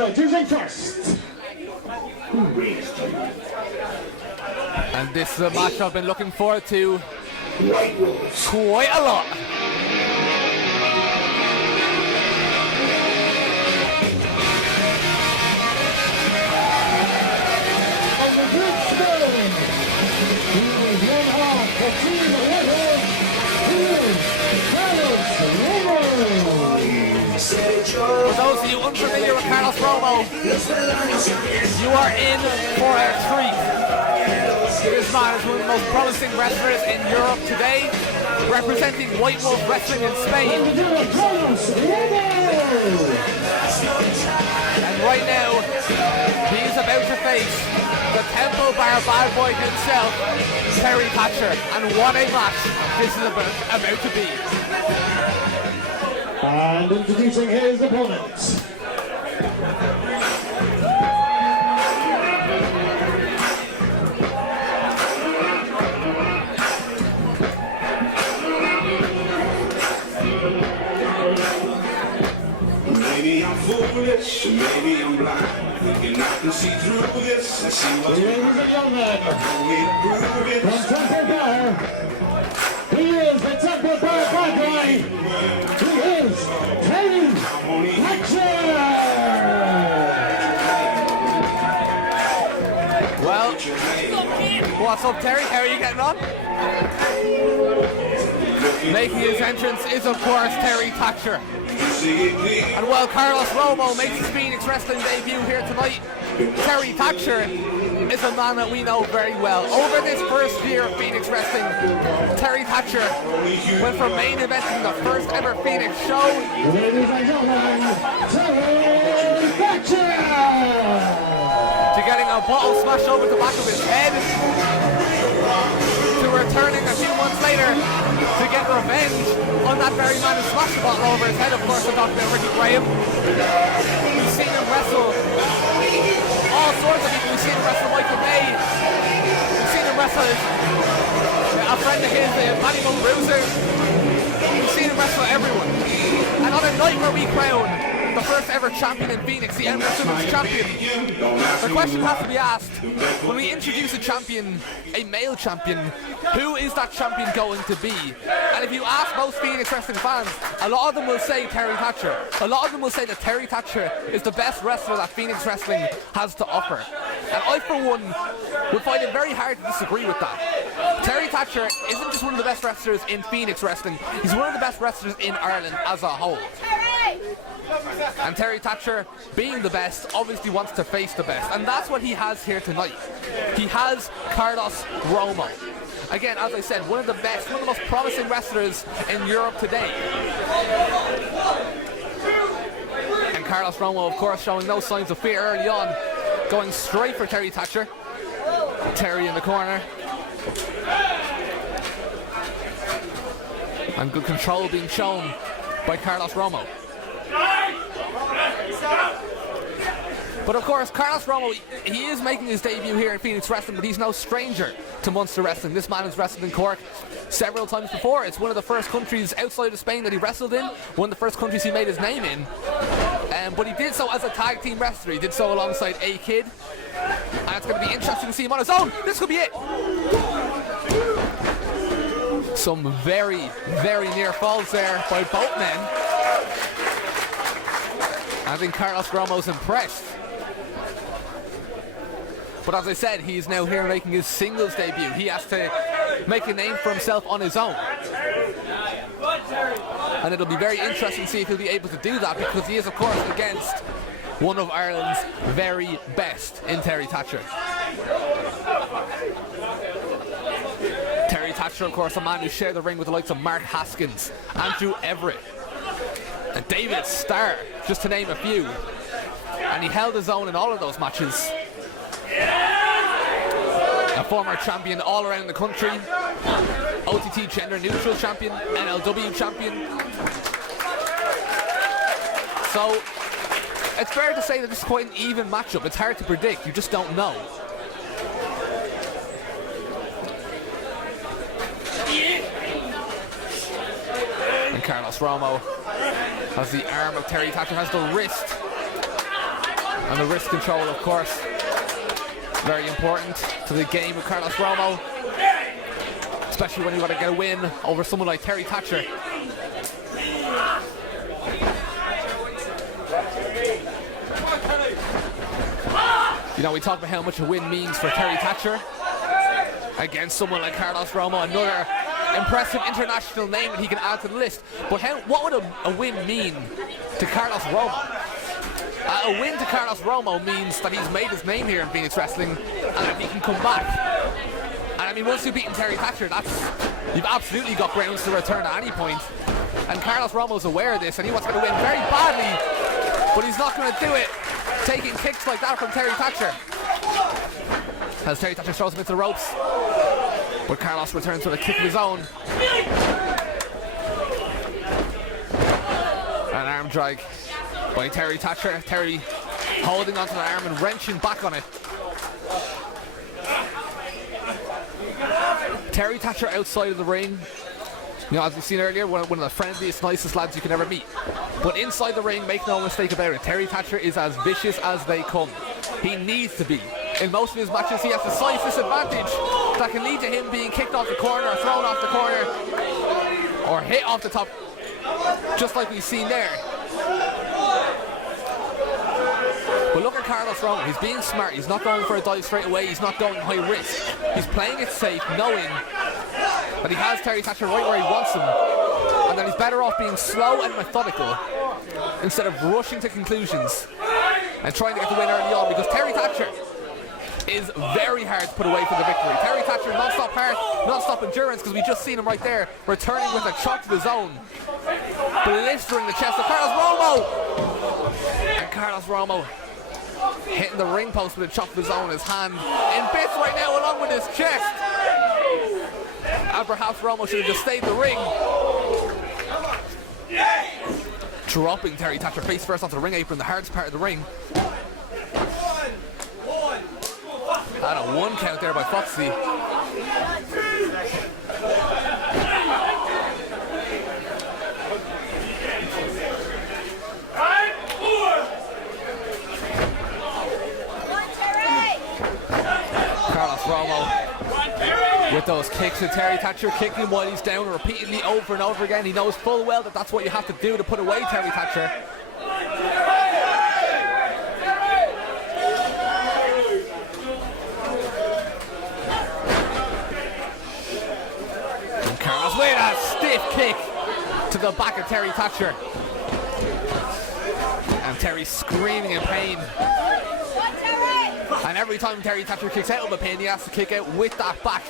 Introducing first. And this is a match I've been looking forward to quite a lot. And the group spelling, who is one half the team winners, Carlos Romo. For those of you unfamiliar with Carlos Romo, you are in for a treat. This man is one of the most promising wrestlers in Europe today, representing White Wolf Wrestling in Spain. And right now, he is about to face the Temple Bar bad boy himself, Terry Thatcher. And what a match this is about to be. And introducing his opponent. Maybe I'm foolish, maybe I'm blind. Thinking I can see through this and see what's Ladies and gentlemen, from Temple Bar, he is the Temple Bar bad boy. He is Terry Thatcher. Well, what's up, Terry? How are you getting on? Making his entrance is, of course, Terry Thatcher. And while Carlos Romo makes his Phoenix Wrestling debut here tonight, Terry Thatcher is a man that we know very well. Over this first year of Phoenix Wrestling, Terry Thatcher went from main eventing the first ever Phoenix show Ladies and gentlemen, Terry Thatcher. to getting a bottle smashed over the back of his head, to returning a few months later to get revenge on that very man who smashed the bottle over his head. Of course, we're talking about Ricky Graham. We've seen him wrestle all sorts of people. We've seen him wrestle Michael Bay. We've seen him wrestle a friend of his, Manny Bruiser. We've seen him wrestle everyone. And on a night where we crown the first ever champion in Phoenix, the Empress Women's Champion, the question has to be asked, when we introduce a champion, a male champion, who is that champion going to be? And if you ask most Phoenix Wrestling fans, a lot of them will say Terry Thatcher. A lot of them will say that Terry Thatcher is the best wrestler that Phoenix Wrestling has to offer. And I, for one, would find it very hard to disagree with that. Terry Thatcher isn't just one of the best wrestlers in Phoenix Wrestling, he's one of the best wrestlers in Ireland as a whole. And Terry Thatcher, being the best, obviously wants to face the best. And that's what he has here tonight. He has Carlos Romo. Again, as I said, one of the best, one of the most promising wrestlers in Europe today. And Carlos Romo, of course, showing no signs of fear early on, going straight for Terry Thatcher. Terry in the corner. And good control being shown by Carlos Romo. But of course, Carlos Romo, he is making his debut here in Phoenix Wrestling, but he's no stranger to Munster Wrestling. This man has wrestled in Cork several times before. It's one of the first countries outside of Spain that he wrestled in, one of the first countries he made his name in. But he did so as a tag team wrestler. He did so alongside A-Kid. And it's going to be interesting to see him on his own. This could be it. Some very, very near falls there by both men. I think Carlos Romo's impressed. But as I said, he's now here making his singles debut. He has to make a name for himself on his own. And it'll be very interesting to see if he'll be able to do that, because he is, of course, against one of Ireland's very best in Terry Thatcher. Terry Thatcher, of course, a man who shared the ring with the likes of Mark Haskins, Andrew Everett, and David Starr, just to name a few. And he held his own in all of those matches. A former champion all around the country, OTT gender neutral champion, NLW champion. So it's fair to say that this is quite an even matchup. It's hard to predict, you just don't know. And Carlos Romo has the arm of Terry Thatcher, has the wrist And the wrist control, of course, very important to the game with Carlos Romo, especially when you got to get a win over someone like Terry Thatcher. You know, we talk about how much a win means for Terry Thatcher against someone like Carlos Romo, another impressive international name that he can add to the list. But what would a win mean to Carlos Romo? A win to Carlos Romo means that he's made his name here in Phoenix Wrestling and that he can come back. And I mean, once you've beaten Terry Thatcher, you've absolutely got grounds to return at any point. And Carlos Romo's aware of this, and he wants to win very badly, but he's not going to do it, taking kicks like that from Terry Thatcher. As Terry Thatcher throws him into the ropes, but Carlos returns with a kick of his own. An arm drag by Terry Thatcher. Terry holding onto the arm and wrenching back on it. Terry Thatcher outside of the ring, you know, as we've seen earlier, one of the friendliest, nicest lads you can ever meet. But inside the ring, make no mistake about it, Terry Thatcher is as vicious as they come. He needs to be. In most of his matches, he has a size disadvantage that can lead to him being kicked off the corner, or thrown off the corner, or hit off the top, just like we've seen there. But look at Carlos Romo. He's being smart. He's not going for a dive straight away. He's not going high risk. He's playing it safe, knowing that he has Terry Thatcher right where he wants him, and that he's better off being slow and methodical instead of rushing to conclusions and trying to get the win early on, because Terry Thatcher is very hard to put away for the victory. Terry Thatcher, non-stop heart, non-stop endurance, because we just seen him right there returning with a chop to the zone, blistering the chest of Carlos Romo. And Carlos Romo hitting the ring post with a chop to the zone, his hand in bits right now along with his chest. And perhaps Romo should have just stayed in the ring. Dropping Terry Thatcher face first onto the ring apron, the hardest part of the ring. And a 1 count there by Foxy. Carlos Romo with those kicks, and Terry Thatcher kicking him while he's down, repeatedly over and over again. He knows full well that that's what you have to do to put away Terry Thatcher. And Carlos with a stiff kick to the back of Terry Thatcher. And Terry screaming in pain. And every time Terry Thatcher kicks out of a pain, he has to kick out with that back,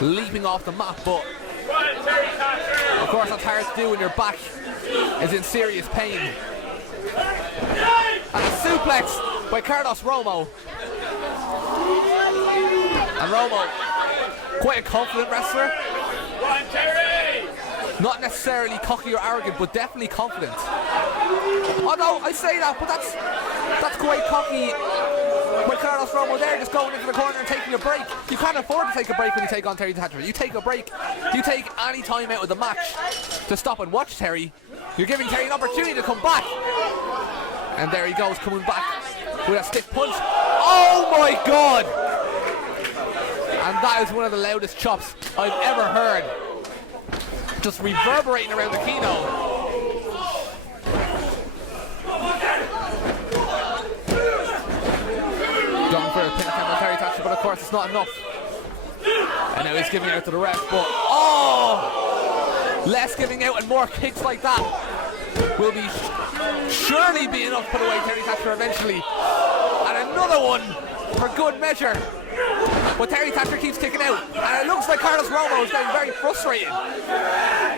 leaping off the mat. But of course that's hard to do when your back is in serious pain. And a suplex by Carlos Romo. And Romo, quite a confident wrestler. Not necessarily cocky or arrogant, but definitely confident. Although I say that, but that's quite cocky with Carlos Romo there, just going into the corner and taking a break. You can't afford to take a break when you take on Terry Thatcher. You take a break, you take any time out of the match to stop and watch Terry. You're giving Terry an opportunity to come back. And there he goes, coming back with a stiff punch. Oh my God! And that is one of the loudest chops I've ever heard. Just reverberating around the keynote. Going for a pin count on Terry Thatcher, but of course it's not enough. And now he's giving out to the ref, but less giving out and more kicks like that will be surely be enough to put away Terry Thatcher eventually. And another one for good measure. But Terry Thatcher keeps kicking out, and it looks like Carlos Romo is getting very frustrated.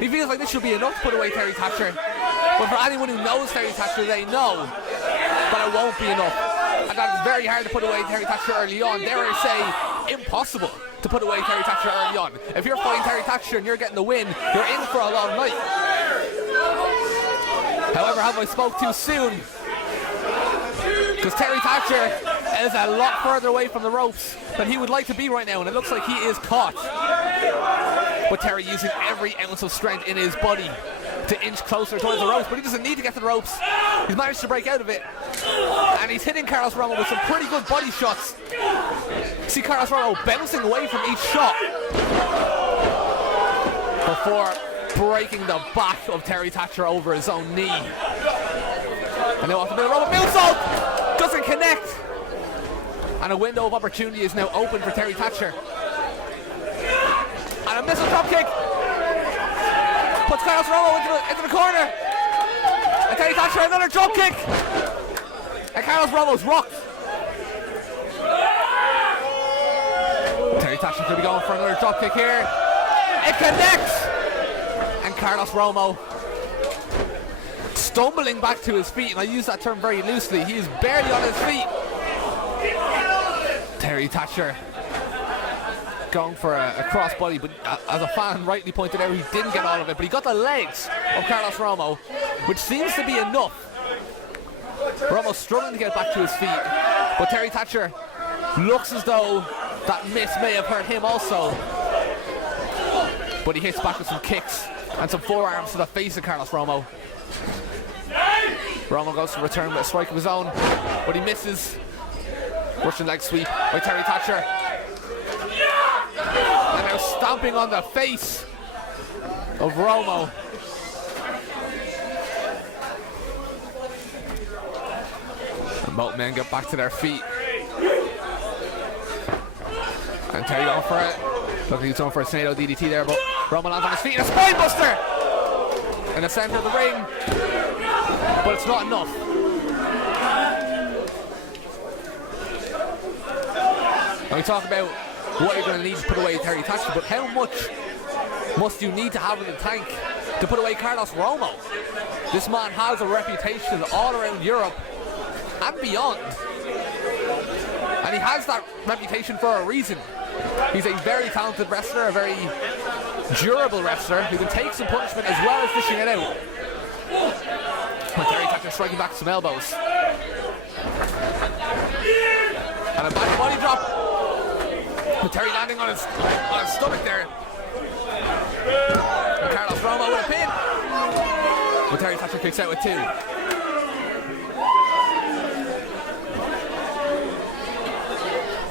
He feels like this should be enough to put away Terry Thatcher. But for anyone who knows Terry Thatcher, they know that it won't be enough. And that's very hard to put away Terry Thatcher early on. Dare I say, impossible to put away Terry Thatcher early on. If you're fighting Terry Thatcher and you're getting the win, you're in for a long night. However, have I spoke too soon? Because Terry Thatcher is a lot further away from the ropes than he would like to be right now, and it looks like he is caught. But Terry using every ounce of strength in his body to inch closer towards the ropes, but he doesn't need to get to the ropes. He's managed to break out of it, and he's hitting Carlos Romo with some pretty good body shots. See Carlos Romo bouncing away from each shot before breaking the back of Terry Thatcher over his own knee. And now off the middle, Romo moonsault! Doesn't connect! And a window of opportunity is now open for Terry Thatcher. And a missile drop kick puts Carlos Romo into the corner. And Terry Thatcher another drop kick. And Carlos Romo's rocked. Terry Thatcher could be going for another drop kick here. It connects. And Carlos Romo stumbling back to his feet, and I use that term very loosely. He is barely on his feet. Terry Thatcher going for a crossbody, but as a fan rightly pointed out, he didn't get all of it, but he got the legs of Carlos Romo, which seems to be enough. Romo struggling to get back to his feet, but Terry Thatcher looks as though that miss may have hurt him also. But he hits back with some kicks and some forearms to the face of Carlos Romo. Romo goes to return with a strike of his own, but he misses. Russian leg sweep by Terry Thatcher. And now stomping on the face of Romo. And both men get back to their feet. And Terry going for it. Looking he's going for a tornado DDT there, but Romo lands on his feet and a spine buster in the center of the ring. But it's not enough. Now we talk about what you're going to need to put away Terry Thatcher, but how much must you need to have in the tank to put away Carlos Romo? This man has a reputation all around Europe and beyond. And he has that reputation for a reason. He's a very talented wrestler, a very durable wrestler who can take some punishment as well as dishing it out. But Terry Thatcher striking back some elbows. And a back body drop. But Terry landing on his stomach there. And Carlos Romo with a pin. But Terry Thatcher kicks out with two.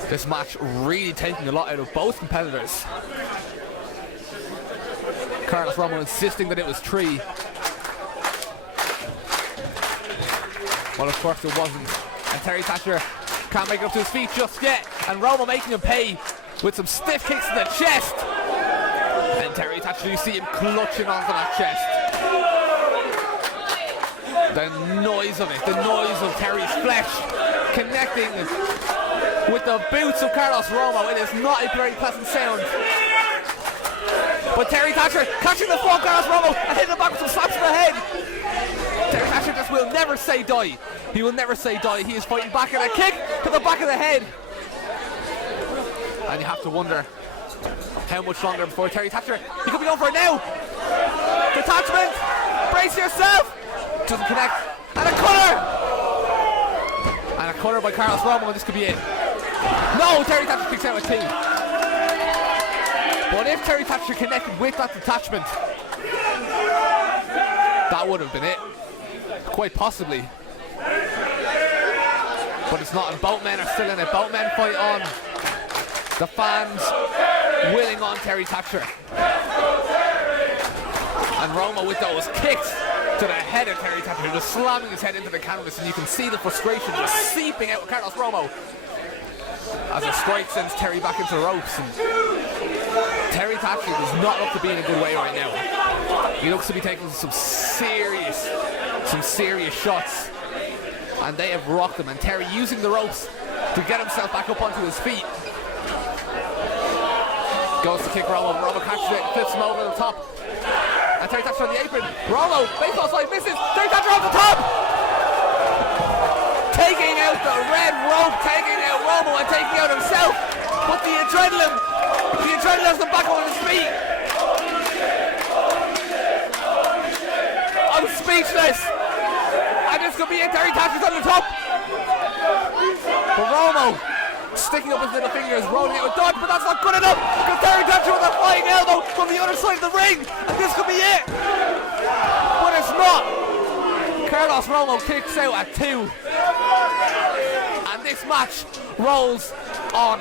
This match really taking a lot out of both competitors. Carlos Romo insisting that it was three. Well, of course it wasn't. And Terry Thatcher can't make it up to his feet just yet. And Romo making him pay with some stiff kicks to the chest. And Terry Thatcher, you see him clutching onto that chest. The noise of it, the noise of Terry's flesh connecting with the boots of Carlos Romo. It is not a very pleasant sound. But Terry Thatcher catching the fall of Carlos Romo and hitting him back with some slaps to the head. Terry Thatcher just will never say die. He will never say die. He is fighting back at a kick to the back of the head. And you have to wonder how much longer before Terry Thatcher, he could be going for it now. Detachment, brace yourself. Doesn't connect. And a cutter. And a cutter by Carlos Romo, and this could be it. No, Terry Thatcher kicks out with two. But if Terry Thatcher connected with that detachment, that would have been it. Quite possibly. But it's not, and both men are still in it. Both men fight on. The fans willing on Terry Thatcher. And Romo with those kicks to the head of Terry Thatcher, just slamming his head into the canvas, and you can see the frustration just seeping out of Carlos Romo as a strike sends Terry back into the ropes. And Terry Thatcher does not look to be in a good way right now. He looks to be taking some serious shots, and they have rocked him. And Terry using the ropes to get himself back up onto his feet. Goes to kick Romo. Romo catches it, flips him over the top. And Terry Thatcher on the apron. Romo, baseball slide, misses. Terry Thatcher off the top. Taking out the red rope, taking out Romo and taking out himself. But the adrenaline has him back on his feet. I'm speechless. And this could be it. Terry Thatcher's on the top. But Romo sticking up his little fingers, rolling it with dodge, but that's not good enough because Terry Thatcher with a flying elbow from the other side of the ring, and this could be it. But it's not. Carlos Romo kicks out at 2. And this match rolls on.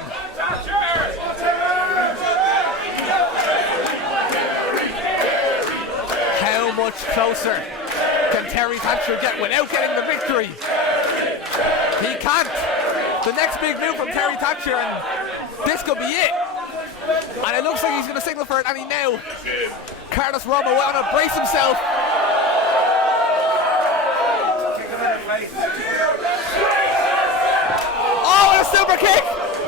How much closer can Terry Thatcher get without getting the victory? He can't. The next big move from Terry Thatcher, and this could be it. And it looks like he's going to signal for it any now. Carlos Romo want to brace himself. Oh, and a super kick!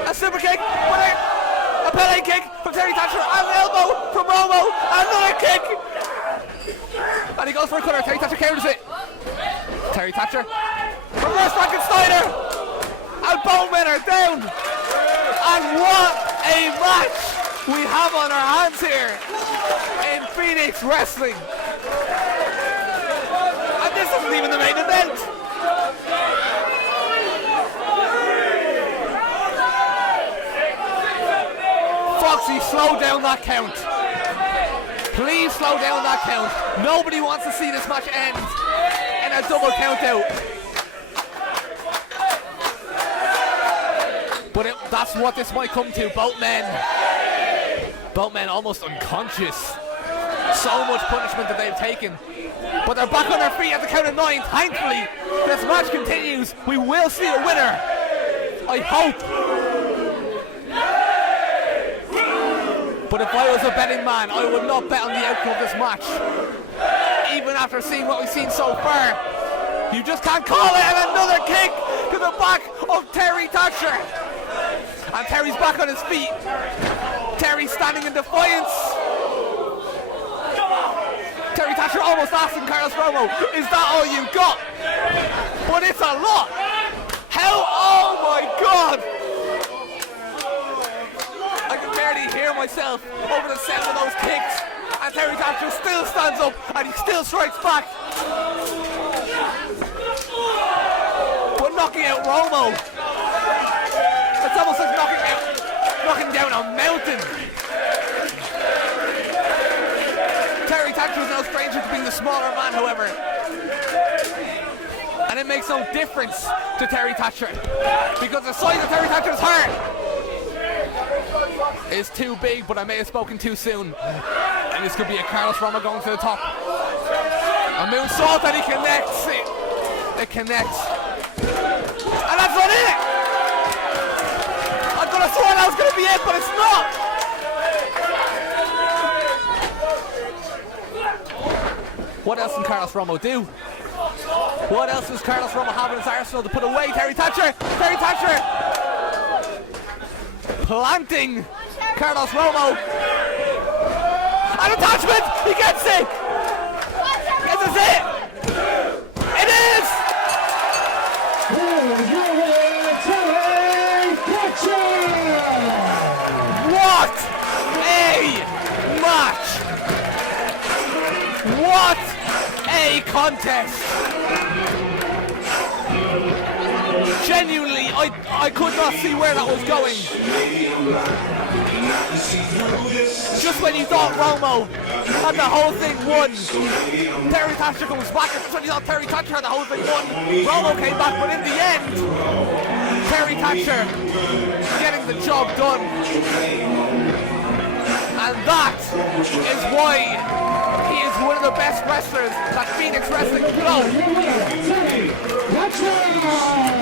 A super kick! A Pele kick from Terry Thatcher, and an elbow from Romo, and another kick! And he goes for a cutter. Terry Thatcher counters it. Terry Thatcher. Reverse Frankensteiner! And both men are down! And what a match we have on our hands here in Phoenix Wrestling. And this isn't even the main event. Foxy, slow down that count. Please slow down that count. Nobody wants to see this match end in a double count out. But that's what this might come to. Both men almost unconscious. So much punishment that they've taken. But they're back on their feet at the count of 9. Thankfully, this match continues. We will see a winner. I hope. But if I was a betting man, I would not bet on the outcome of this match. Even after seeing what we've seen so far. You just can't call it. And another kick to the back of Terry Thatcher. And Terry's back on his feet. Terry standing in defiance. Terry Thatcher almost asking Carlos Romo, is that all you got? But it's a lot. How? Oh my God. I can barely hear myself over the sound of those kicks. And Terry Thatcher still stands up and he still strikes back. But knocking out Romo. It's almost like knocking down a mountain. Terry Thatcher is no stranger to being the smaller man, however. And it makes no difference to Terry Thatcher. Because the size of Terry Thatcher's heart is too big, but I may have spoken too soon. And this could be a Carlos Romo going to the top. A moonsault and he connects it. It connects. And that's not it! I could have sworn that was going to be it, but it's not! What else can Carlos Romo do? What else does Carlos Romo have in his arsenal to put away Terry Thatcher? Terry Thatcher! Planting Carlos Romo. An attachment! He gets it! This is it! It is! What a match! What a contest! Genuinely, I could not see where that was going. Just when you thought Romo had the whole thing won, Terry Thatcher comes back, and just when you thought Terry Thatcher had the whole thing won, Romo came back, but in the end, Terry Thatcher getting the job done. And that is why he is one of the best wrestlers that Phoenix Wrestling know.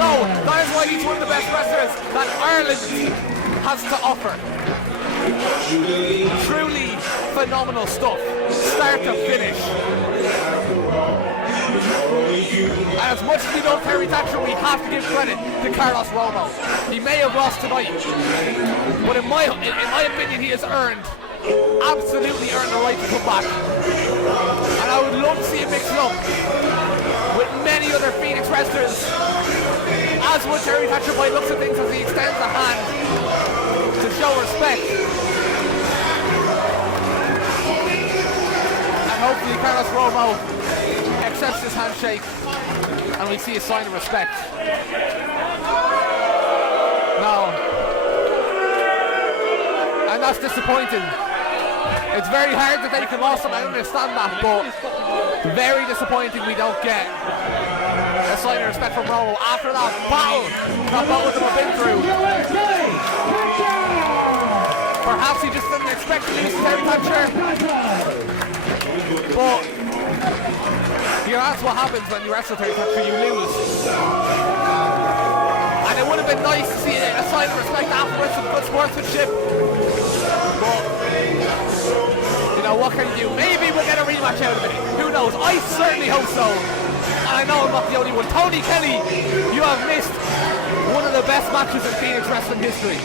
No, that is why he's one of the best wrestlers that Ireland has to offer. Truly phenomenal stuff, start to finish. And as much as we know Terry Thatcher, we have to give credit to Carlos Romo. He may have lost tonight, but in my opinion, he has absolutely earned the right to come back. And I would love to see him mix it up with many other Phoenix wrestlers, as would Terry Thatcher by looks of things as he extends a hand to show respect. And hopefully Carlos Romo accepts this handshake and we see a sign of respect. No. And that's disappointing. It's very hard to take a loss, and I understand that, but very disappointing we don't get a sign of respect from Romo after that battle that both of them have been through. Perhaps he just didn't expect to lose to Thatcher. But that's what happens when you wrestle Thatcher, you lose. And it would have been nice to see a sign of respect afterwards, some good sportsmanship. But you know, what can you do? Maybe we'll get a rematch out of it. Who knows? I certainly hope so. And I know I'm not the only one. Tony Kelly, you have missed one of the best matches in Phoenix wrestling history.